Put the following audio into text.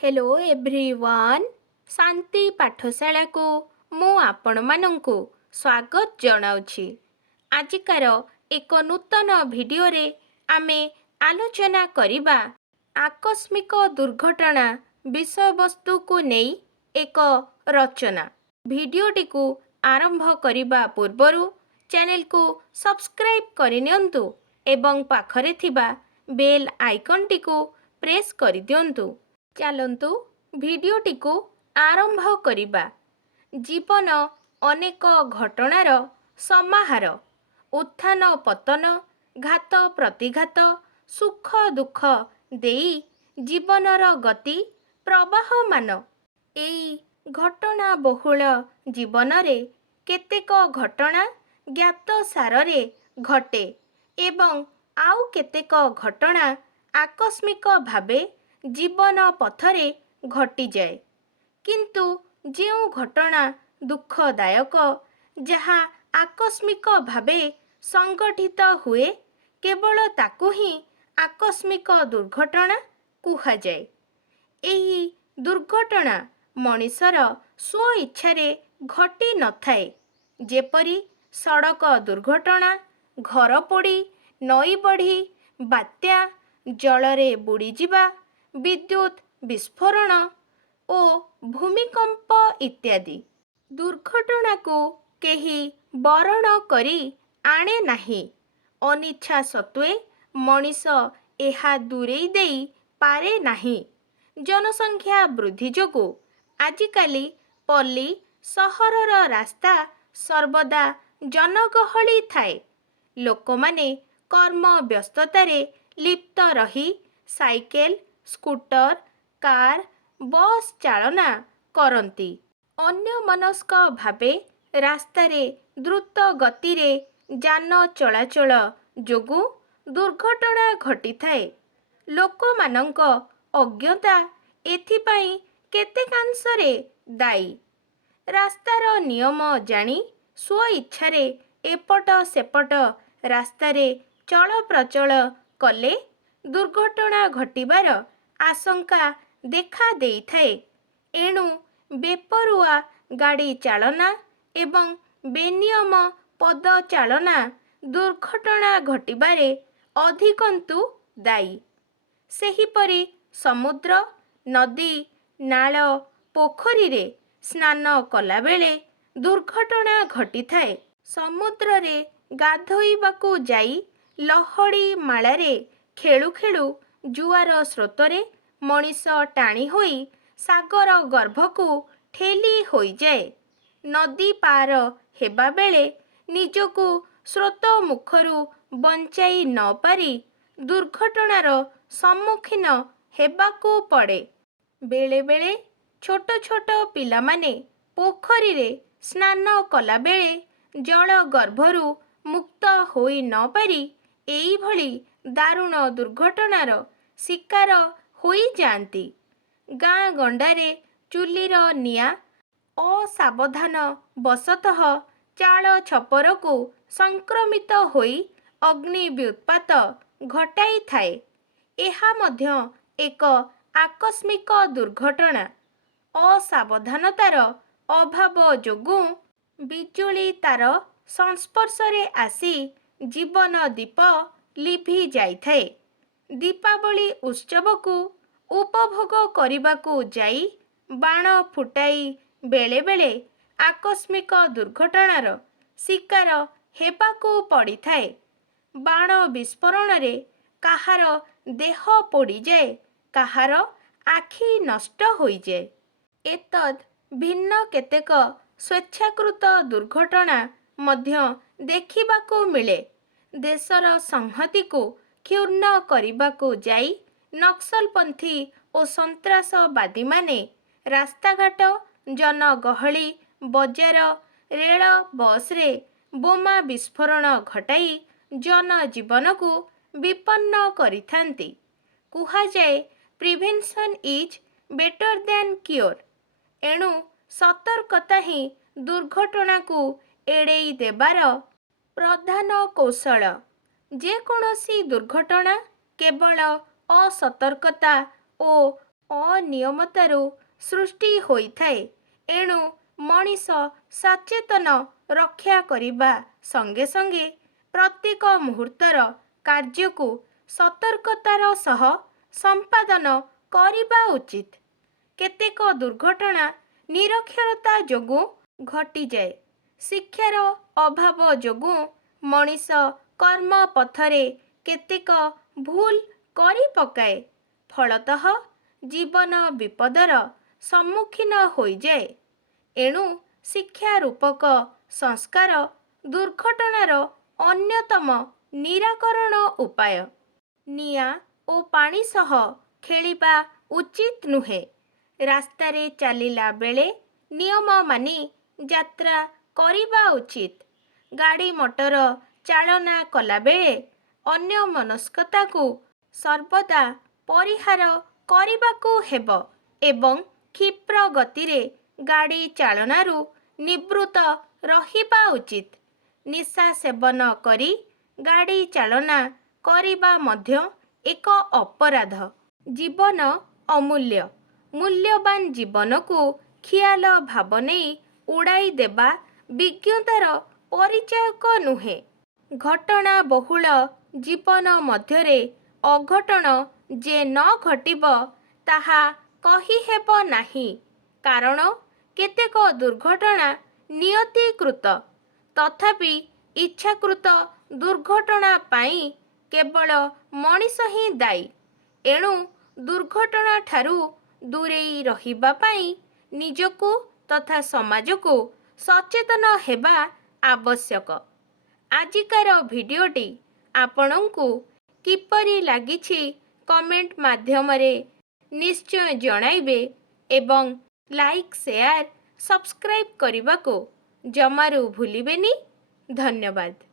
Hello everyone शांति पाठशाला को मु आपण मानंकु स्वागत जनाउछि। आजिकार एक नूतन भिडियो रे आमे आलोचना करिबा आकस्मिक दुर्घटना विषय वस्तु को नेई एक रचना। भिडियोटी को आरंभ करिबा पूर्वरु चैनल को सब्सक्राइब करिनियंतु एवं पाखरे थिबा बेल आइकन टी को प्रेस करि दियंतु। चलंतु भिडियोटी को आरंभ करिबा। जीवन अनेक घटनार समाहार। उत्थान पतन, घात प्रतिघात, सुख दुख देई जीवनर गति प्रवाहमान। एई घटना बहुल जीवन रे केतेक घटना ज्ञात सारे घटे एवं आउ केतेक घटना आकस्मिक भावे जीवन पथरे घटी जाए। किंतु जेउ घटना दुखदायक जहा आकस्मिक भावे संगठित हुए केवल ताकू ही आकस्मिक दुर्घटना कुहा जाए। एही दुर्घटना मनिषर स्व इच्छारे घटी न थाए। जेपरी सड़क दुर्घटना, घर पोड़ी, नई बढ़ी, बात्या, जलरे बुड़ी जिबा, विद्युत विस्फोरण ओ भूमिकंप इत्यादि। दुर्घटना को केही बरण करी आणे नाही। अनिच्छा सत्वे मनिष एहा दूरेई देई पारे नाही। जनसंख्या वृद्धि जोगु आजिकाली पल्ली सहरर रास्ता सर्वदा जनगहली थाए। लोकमाने कर्म व्यस्ततारे लिप्त रही साइकेल, स्कूटर, कार, बस चालना करती। अन्यमनस्क भावे रास्तारे द्रुत गतिरे जान चलाचल जोगु दुर्घटना घटी थाए। लोकमानंक अज्ञता एथिपाई केतेकांशरे दायी। रास्तार नियम जानी स्व इच्छारे एपट सेपट रास्तारे चल प्रचल कले दुर्घटना घटिबार आशंका देखा देइथाए। एणु बेपरुआ गाड़ी चालना एवं बेनियम पद चालना दुर्घटना घटिबारे अधिकंतु दायी। सेहिपरि समुद्र, नदी, नाल, पोखरी रे स्नान कला बेले दुर्घटना घटी थाए। समुद्र रे गाधोइबाकू जाई लहड़ी मालारे खेलु खेलु जुआर स्रोतरे मनिष टाणी होई सागर गर्भकू ठेली होई जाए। नदी पार हेबा बेले निजकू स्रोत मुखरू बंचाई न पारी दुर्घटनार सम्मुखीन हेबाकू पड़े। बेले बेले छोट छोट पिलामाने पोखरी रे स्नान कला बेले जल गर्भरू मुक्त होई न पारी एई भली दारुण दुर्घटनार शिकार होई जाती। गाँ गंडारे चुलीर निया असावधान बसतः चाल छपर को संक्रमित होई अग्नि व्युत्पात घटाई थाए। एहा मध्य एक आकस्मिक दुर्घटना। असावधानतार अभाव जोगु बिजुली तार संस्पर्शरे आसी जीवन दीप लिभि जाइथाए। दीपावली उत्सव को उपभोग करिबाकू जाई बाण फुटाई बेले बेले आकस्मिक दुर्घटनार शिकार हेबाकू पड़ी थाए। बाण विस्फोरण रे काहार देह पोड़ी जाए, काहार आखि नष्ट होई जाए। एतद भिन्न केतेक स्वेच्छाकृत दुर्घटना मध्य देखिबाकू मिले। देशर संहति को क्षुण्ण करिबाकू जाई नक्सलपंथी और सन्त्रासवादी माने रास्ताघाट, जनगहली, बजार, रेल बस रे बोमा विस्फोरण घटाई जनजीवन को विपन्न करिथांती। कुहा जाए prevention is better than cure. एणु सतर्कता ही दुर्घटना को एड़ेई देबार प्रधान कौशल। जे कोनोसी दुर्घटना केवल असतर्कता ओ ଅନିୟମତାରୁ ସୃଷ୍ଟି ହୋଇଥାଏ। ଏଣୁ ମଣିଷ ସଚେତନ ରକ୍ଷା କରିବା ସଙ୍ଗେ ସଙ୍ଗେ ପ୍ରତ୍ୟେକ ମୁହୂର୍ତ୍ତର କାର୍ଯ୍ୟକୁ ସତର୍କତାର ସହ ସମ୍ପାଦନ କରିବା ଉଚିତ। କେତେକ ଦୁର୍ଘଟଣା ନିରକ୍ଷରତା ଯୋଗୁଁ ଘଟିଯାଏ। ଶିକ୍ଷାର ଅଭାବ ଯୋଗୁଁ ମଣିଷ କର୍ମ ପଥରେ କେତେକ ଭୁଲ କରି ପକାଏ। ଫଳତଃ ଜୀବନ ବିପଦର ସମ୍ମୁଖୀନ ହୋଇଯାଏ। ଏଣୁ ଶିକ୍ଷା ରୂପକ ସଂସ୍କାର ଦୁର୍ଘଟଣାର ଅନ୍ୟତମ ନିରାକରଣ ଉପାୟ। ନିଆଁ ଓ ପାଣି ସହ ଖେଳିବା ଉଚିତ ନୁହେଁ। ରାସ୍ତାରେ ଚାଲିଲା ବେଳେ ନିୟମ ମାନି ଯାତ୍ରା କରିବା ଉଚିତ। ଗାଡ଼ି ମଟର ଚାଳନା କଲାବେଳେ ଅନ୍ୟମନସ୍କତାକୁ ସର୍ବଦା ପରିହାର କରିବାକୁ ହେବ ଏବଂ କ୍ଷିପ୍ର ଗତିରେ ଗାଡ଼ି ଚାଳନାରୁ ନିବୃତ୍ତ ରହିବା ଉଚିତ। ନିଶା ସେବନ କରି ଗାଡ଼ି ଚାଳନା କରିବା ମଧ୍ୟ ଏକ ଅପରାଧ। ଜୀବନ ଅମୂଲ୍ୟ। ମୂଲ୍ୟବାନ ଜୀବନକୁ ଖିଆଲ ଭାବ ନେଇ ଉଡ଼ାଇ ଦେବା ବିଜ୍ଞତାର ପରିଚାୟକ ନୁହେଁ। ଘଟଣା ବହୁଳ ଜୀବନ ମଧ୍ୟରେ ଅଘଟଣ ଯେ ନ ଘଟିବ ତାହା କହିହେବ ନାହିଁ। କାରଣ କେତେକ ଦୁର୍ଘଟଣା ନିୟତିକୃତ। ତଥାପି ଇଚ୍ଛାକୃତ ଦୁର୍ଘଟଣା ପାଇଁ କେବଳ ମଣିଷ ହିଁ ଦାୟୀ। ଏଣୁ ଦୁର୍ଘଟଣାଠାରୁ ଦୂରେଇ ରହିବା ପାଇଁ ନିଜକୁ ତଥା ସମାଜକୁ ସଚେତନ ହେବା ଆବଶ୍ୟକ। ଆଜିକାର ଭିଡ଼ିଓଟି ଆପଣଙ୍କୁ କିପରି ଲାଗିଛି କମେଣ୍ଟ ମାଧ୍ୟମରେ ନିଶ୍ଚୟ ଜଣାଇବେ ଏବଂ ଲାଇକ୍, ସେୟାର, ସବସ୍କ୍ରାଇବ୍ କରିବାକୁ ଜମାରୁ ଭୁଲିବେନି। ଧନ୍ୟବାଦ।